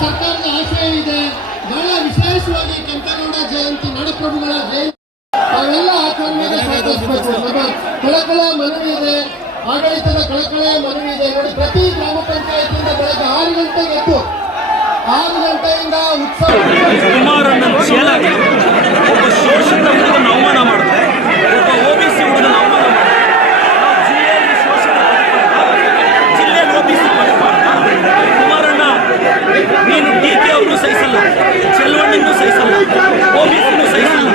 ಸರ್ಕಾರದ ಆಶಯ ಇದೆ. ಬಹಳ ವಿಶೇಷವಾಗಿ ಕೆಂಪೇಗೌಡ ಜಯಂತಿ ನಾಡಪ್ರಭುಗಳ ಜಯಂತಿ ಅವೆಲ್ಲ ಆಚರಣೆಗೆ ಸಾಧಿಸಬೇಕು. ನಮ್ಮ ಕಳಕಳ ಮನವಿ ಇದೆ, ಆಡಳಿತದ ಕಳಕಳೆಯ ಮನವಿ ಇದೆ. ನೋಡಿ, ಪ್ರತಿ ಗ್ರಾಮ ಪಂಚಾಯತಿಯಿಂದ ಬೆಳಗ್ಗೆ 6 ಗಂಟೆಗೆ ಎದ್ದು 6 ಗಂಟೆಯಿಂದ ಉತ್ಸವ. ಕುಮಾರಣ್ಣ ಒಬ್ಬ ಶೋಷಿತ ಹುಡುಗನ ಅವಮಾನ ಮಾಡಿದ್ರೆ, ಒಬ್ಬ OBC ಹುಡುಗನ ಅವಮಾನ ಮಾಡಿದ್ರೆ, ಜಿಲ್ಲೆಯಲ್ಲಿ ಶೋಷಿತ ಜಿಲ್ಲೆಯಲ್ಲಿ OBC ಕುಮಾರಣ್ಣ, ನೀನು DK ಅವ್ರನ್ನೂ ಸಹಿಸಲ್ಲ, ಚೆಲ್ವಣ್ಣಿನೂ ಸಹಿಸಲ್ಲ, OBCನೂ ಸಹಿಸಲ್ಲ.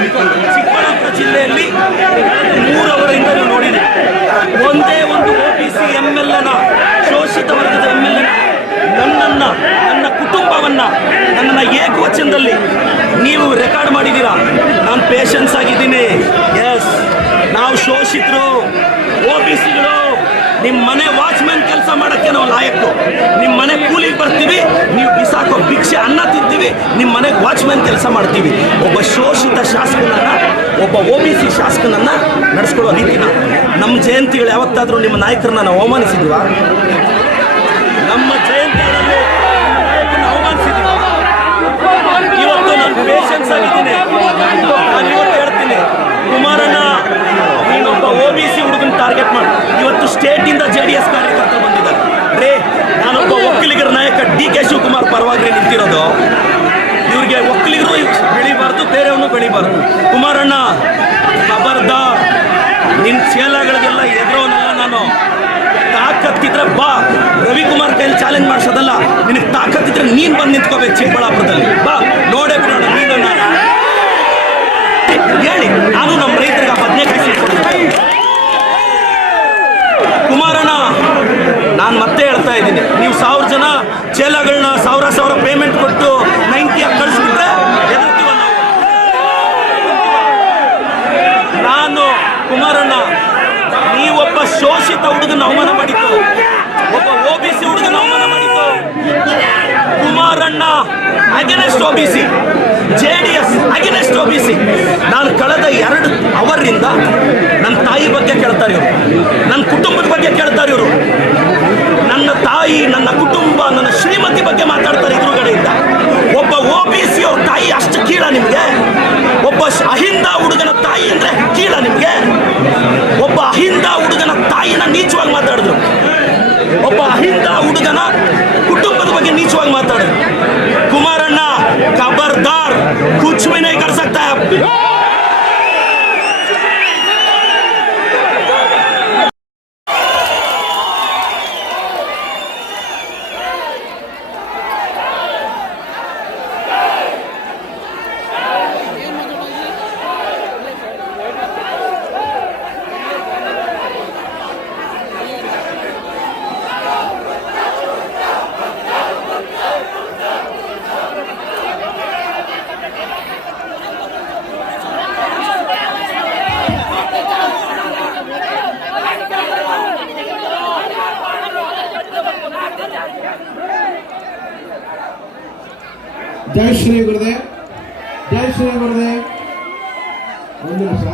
ಚಿಕ್ಕಬಳ್ಳಾಪುರ ಜಿಲ್ಲೆಯಲ್ಲಿ 3 ಅವರಿಂದ ನೀವು ನೋಡಿದೆ, ಒಂದೇ ಒಂದು OBC MLA ಶೋಷಿತ ವರ್ಗದ MLA ನನ್ನನ್ನು, ನನ್ನ ಕುಟುಂಬವನ್ನು, ನನ್ನನ್ನು ಏಕವಚನದಲ್ಲಿ ನೀವು ರೆಕಾರ್ಡ್ ಮಾಡಿದ್ದೀರಾ. ನಾನು ಪೇಷನ್ಸ್ ಆಗಿದ್ದೀನಿ. ಎಸ್, ನಾವು ಶೋಷಿತರು, OBCಗಳು. ನಿಮ್ಮ ಮನೆ ವಾಚ್ಮ್ಯಾನ್ ಕೆಲಸ ಮಾಡೋಕ್ಕೆ ನಾವು ಲಾಯಕ್ಕು. ನಿಮ್ಮ ಮನೆ ಕೂಲಿಗೆ ಬರ್ತೀವಿ, ನೀವು ಬಿಸಾಕೋ ಭಿಕ್ಷೆ ಅನ್ನ ತಿಂತೀವಿ, ನಿಮ್ಮ ಮನೆಗೆ ವಾಚ್ಮ್ಯಾನ್ ಕೆಲಸ ಮಾಡ್ತೀವಿ. ಒಬ್ಬ ಶೋಷಿತ ಶಾಸಕನನ್ನು, ಒಬ್ಬ OBC ಶಾಸಕನನ್ನು ನಡೆಸ್ಕೊಳ್ಳೋ ರೀತಿನ ನಮ್ಮ ಜಯಂತಿಗಳು ಯಾವತ್ತಾದರೂ ನಿಮ್ಮ ನಾಯಕರನ್ನ ನಾವು ಅವಮಾನಿಸಿದ್ವಾ? ನಮ್ಮ ಜಯಂತಿಗಳಲ್ಲಿ ನಾಯಕರನ್ನ ಅವಮಾನಿಸಿದ್ದೀವಿ. ಇವತ್ತು ನಾನು ಪೇಷನ್ಸ್ ಆಗಿದ್ದೀನಿ. ನಾನು ಇವತ್ತು ಹೇಳ್ತೀನಿ, ಕುಮಾರಣ್ಣ, ನೀನೊಬ್ಬ OBC ಹುಡುಗನ ಟಾರ್ಗೆಟ್ ಮಾಡಿ. ಇವತ್ತು ಸ್ಟೇಟಿಂದ JDS ಕಾರ್ಯಕರ್ತರು ಬಂದಿದ್ದಾರೆ. ರೇ, ನಾನೊಬ್ಬ ಒಕ್ಕಲಿಗರ ನಾಯಕ DK ಶಿವಕುಮಾರ್ ಪರವಾಗಿ ನಿಂತಿರೋದು. ಇವ್ರಿಗೆ ಒಕ್ಕಲಿಗರು ಬೆಳಿಬಾರ್ದು, ಬೇರೆಯವನು ಬೆಳಿಬಾರ್ದು. ಕುಮಾರಣ್ಣ, ಖಬರ್ದಾರ್, ನಿನ್ನ ಚೇಲಗಳಿಗೆಲ್ಲ ಎದುರೋನಲ್ಲ ನಾನು. ತಾಕತ್ತಿದ್ರೆ ಬಾ, ರವಿಕುಮಾರ್ ಕೈಲಿ ಚಾಲೆಂಜ್ ಮಾಡಿಸೋದಲ್ಲ. ನಿನಗೆ ತಾಕತ್ತಿದ್ರೆ ನೀನು ಬಂದು ನಿಂತ್ಕೋಬೇಕು ಚಿಕ್ಕಬಳ್ಳಾಪುರದಲ್ಲಿ. ಬಾ, ನೋಡೇ ಬಿಡೋಣ ನೀನು ನಾನು ಹೇಳಿ. ನಾನು ನಮ್ಮ ರೈತರಿಗೆ 15 ಸಿಕ್ಕೊಡ್ತೀನಿ. ಕುಮಾರಣ್ಣ, ನಾನು ಮತ್ತೆ ಹೇಳ್ತಾ ಇದ್ದೀನಿ, ನೀವು 1000 ಜನ ಚೇಲಗಳನ್ನ 1000 ಪೇಮೆಂಟ್ ಕೊಟ್ಟು 90 ಕಳಿಸ್ಬಿಟ್ರೆ ಎದುರ್ತೀವ ನಾವು. ನಾನು ಕುಮಾರಣ್ಣ, ನೀವೊಬ್ಬ ಶೋಷಿತ ಹುಡುಗನ ಅವಮಾನ ಮಾಡಿದ್ದು, ಒಬ್ಬ OBC ಹುಡುಗನ ಅವಮಾನ ಮಾಡಿದ್ದು. ಕುಮಾರಣ್ಣ against OBC, JDS against OBC. ನಾನು ಕಳೆದ 2 ಅವರಿಂದ ನನ್ನ ತಾಯಿ ಬಗ್ಗೆ ಕೇಳ್ತಾರೆ ಇವರು, ನನ್ನ ಕುಟುಂಬದ ಬಗ್ಗೆ ಕೇಳ್ತಾರೆ ಇವರು. ನನ್ನ ತಾಯಿ, ನನ್ನ ಕುಟುಂಬ, ನನ್ನ ಶ್ರೀಮತಿ ಬಗ್ಗೆ ಮಾತಾಡ್ತಾರೆ ಎದುರುಗಡೆಯಿಂದ. ಒಬ್ಬ OBC ಅವ್ರ ತಾಯಿ ಅಷ್ಟು ಕೀಳ ನಿಮಗೆ? ಒಬ್ಬ ಅಹಿಂದ ಹುಡುಗನ ತಾಯಿ ಅಂದರೆ ಕೀಳ ನಿಮಗೆ? ಒಬ್ಬ ಅಹಿಂದ ಹುಡುಗನ ತಾಯಿನ ನೀಚವಾಗಿ ಮಾತಾಡಿದ್ರು, ಒಬ್ಬ ಅಹಿಂದ ಹುಡುಗನ ಕುಟುಂಬದ ಬಗ್ಗೆ ನೀಚವಾಗಿ ಮಾತಾಡಿದ್ರು. ಕುಮಾರಣ್ಣ, ಖಬರ್ದಾರ್, ಕುಚ್ ಭಿ ನಹೀ ಕರ್ ಸಕ್ತಾ ಹೈ. ಜೈ ಶ್ರೀ ಗುರುದೇವ್, ಜೈ ಶ್ರೀ ಗುರುದೇವ್. ಒಂದು ನಿಮಿಷ.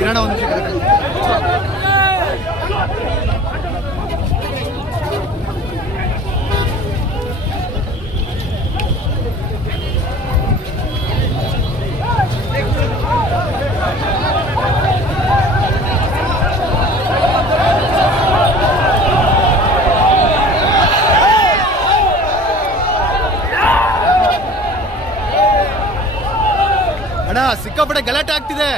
ಇರೋಣ ಒಂದು ನಿಮಿಷ. ಅಣ್ಣ ಸಿಕ್ಕಾಪಟ್ಟೆ ಗಲಾಟೆ ಆಗ್ತಿದೆ.